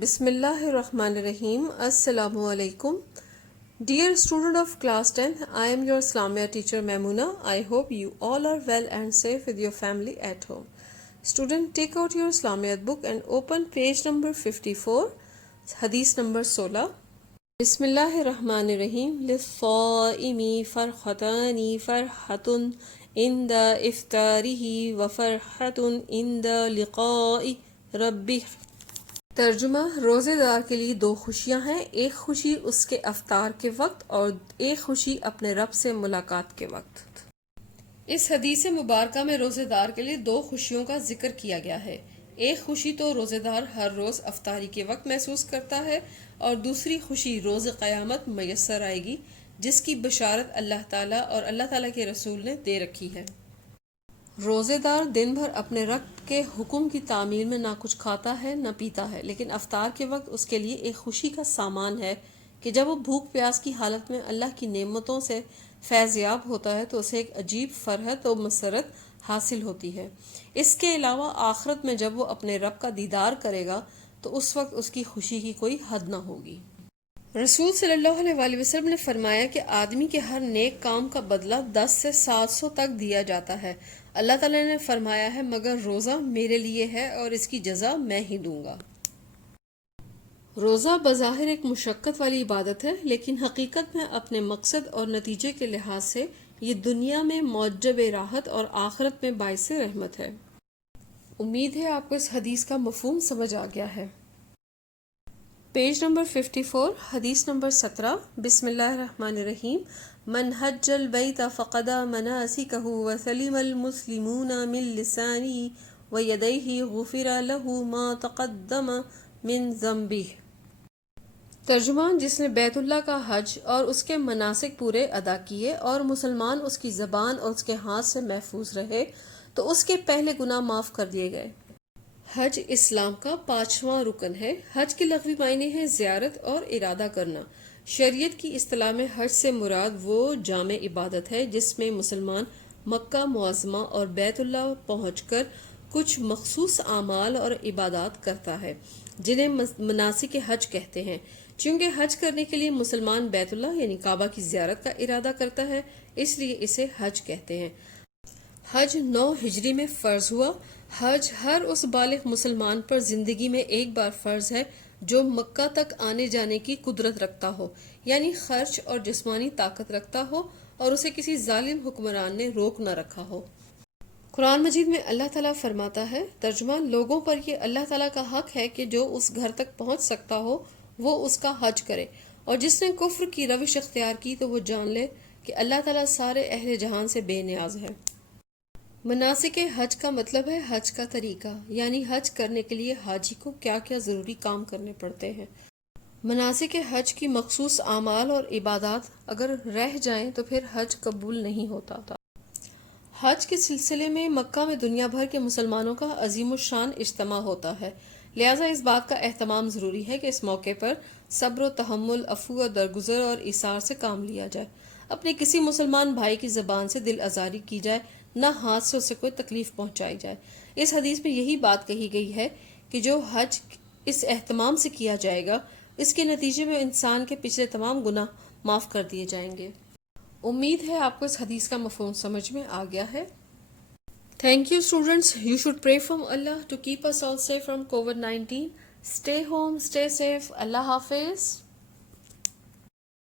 بسم اللہ الرحمن الرحیم. السلام علیکم. Dear student of class 10, I am your Islamia teacher Maimuna. I hope you all are well and safe with your family at home. Student, take out your Islamia book and open page number 54, hadith number 16. بسم اللہ الرحمن الرحیم. للصائم فرحتان فرحة عند افطاره وفرحة عند لقاء ربه. ترجمہ: روزے دار کے لیے دو خوشیاں ہیں، ایک خوشی اس کے افطار کے وقت اور ایک خوشی اپنے رب سے ملاقات کے وقت. اس حدیث مبارکہ میں روزے دار کے لیے دو خوشیوں کا ذکر کیا گیا ہے. ایک خوشی تو روزے دار ہر روز افطاری کے وقت محسوس کرتا ہے اور دوسری خوشی روز قیامت میسر آئے گی، جس کی بشارت اللہ تعالیٰ اور اللہ تعالیٰ کے رسول نے دے رکھی ہے. روزے دار دن بھر اپنے رب کے حکم کی تعمیل میں نہ کچھ کھاتا ہے نہ پیتا ہے، لیکن افطار کے وقت اس کے لیے ایک خوشی کا سامان ہے کہ جب وہ بھوک پیاس کی حالت میں اللہ کی نعمتوں سے فیض یاب ہوتا ہے تو اسے ایک عجیب فرحت و مسرت حاصل ہوتی ہے. اس کے علاوہ آخرت میں جب وہ اپنے رب کا دیدار کرے گا تو اس وقت اس کی خوشی کی کوئی حد نہ ہوگی. رسول صلی اللہ علیہ وآلہ وسلم نے فرمایا کہ آدمی کے ہر نیک کام کا بدلہ 10 سے 700 تک دیا جاتا ہے. اللہ تعالیٰ نے فرمایا ہے مگر روزہ میرے لیے ہے اور اس کی جزا میں ہی دوں گا. روزہ بظاہر ایک مشقت والی عبادت ہے، لیکن حقیقت میں اپنے مقصد اور نتیجے کے لحاظ سے یہ دنیا میں موجب راحت اور آخرت میں باعث رحمت ہے. امید ہے آپ کو اس حدیث کا مفہوم سمجھ آ گیا ہے. پیج نمبر 54، حدیث نمبر 17. بسم اللہ الرحمن الرحیم. من حج البیت فقد مناسکہ وسلم المسلمون من لسانہ ویدیہ غفر له ما تقدم من ذنبہ. ترجمہ: جس نے بیت اللہ کا حج اور اس کے مناسک پورے ادا کیے اور مسلمان اس کی زبان اور اس کے ہاتھ سے محفوظ رہے تو اس کے پہلے گناہ معاف کر دیے گئے. حج اسلام کا 5واں رکن ہے. حج کے لغوی معنی ہے زیارت اور ارادہ کرنا. شریعت کی اصطلاح میں حج سے مراد وہ جامع عبادت ہے جس میں مسلمان مکہ معظمہ اور بیت اللہ پہنچ کر کچھ مخصوص اعمال اور عبادات کرتا ہے جنہیں مناسک حج کہتے ہیں. چونکہ حج کرنے کے لیے مسلمان بیت اللہ یعنی کعبہ کی زیارت کا ارادہ کرتا ہے، اس لیے اسے حج کہتے ہیں. حج 9 ہجری میں فرض ہوا. حج ہر اس بالغ مسلمان پر زندگی میں ایک بار فرض ہے جو مکہ تک آنے جانے کی قدرت رکھتا ہو، یعنی خرچ اور جسمانی طاقت رکھتا ہو اور اسے کسی ظالم حکمران نے روک نہ رکھا ہو. قرآن مجید میں اللہ تعالیٰ فرماتا ہے، ترجمہ: لوگوں پر یہ اللہ تعالیٰ کا حق ہے کہ جو اس گھر تک پہنچ سکتا ہو وہ اس کا حج کرے، اور جس نے کفر کی روش اختیار کی تو وہ جان لے کہ اللہ تعالیٰ سارے اہل جہان سے بے نیاز ہے. مناسک حج کا مطلب ہے حج کا طریقہ، یعنی حج کرنے کے لیے حاجی کو کیا کیا ضروری کام کرنے پڑتے ہیں. مناسک حج کی مخصوص اعمال اور عبادات اگر رہ جائیں تو پھر حج قبول نہیں ہوتا تھا. حج کے سلسلے میں مکہ میں دنیا بھر کے مسلمانوں کا عظیم الشان اجتماع ہوتا ہے، لہٰذا اس بات کا اہتمام ضروری ہے کہ اس موقع پر صبر و تحمل، عفو و درگزر اور ایثار سے کام لیا جائے. اپنے کسی مسلمان بھائی کی زبان سے دل آزاری کی جائے، نہ ہاتھ سے اسے کوئی تکلیف پہنچائی جائے. اس حدیث میں یہی بات کہی گئی ہے کہ جو حج اس اہتمام سے کیا جائے گا اس کے نتیجے میں انسان کے پچھلے تمام گناہ معاف کر دیے جائیں گے. امید ہے آپ کو اس حدیث کا مفہوم سمجھ میں آ گیا ہے. Thank you students. You should pray from Allah to keep us all safe from COVID-19. Stay home, stay safe. Allah Hafiz.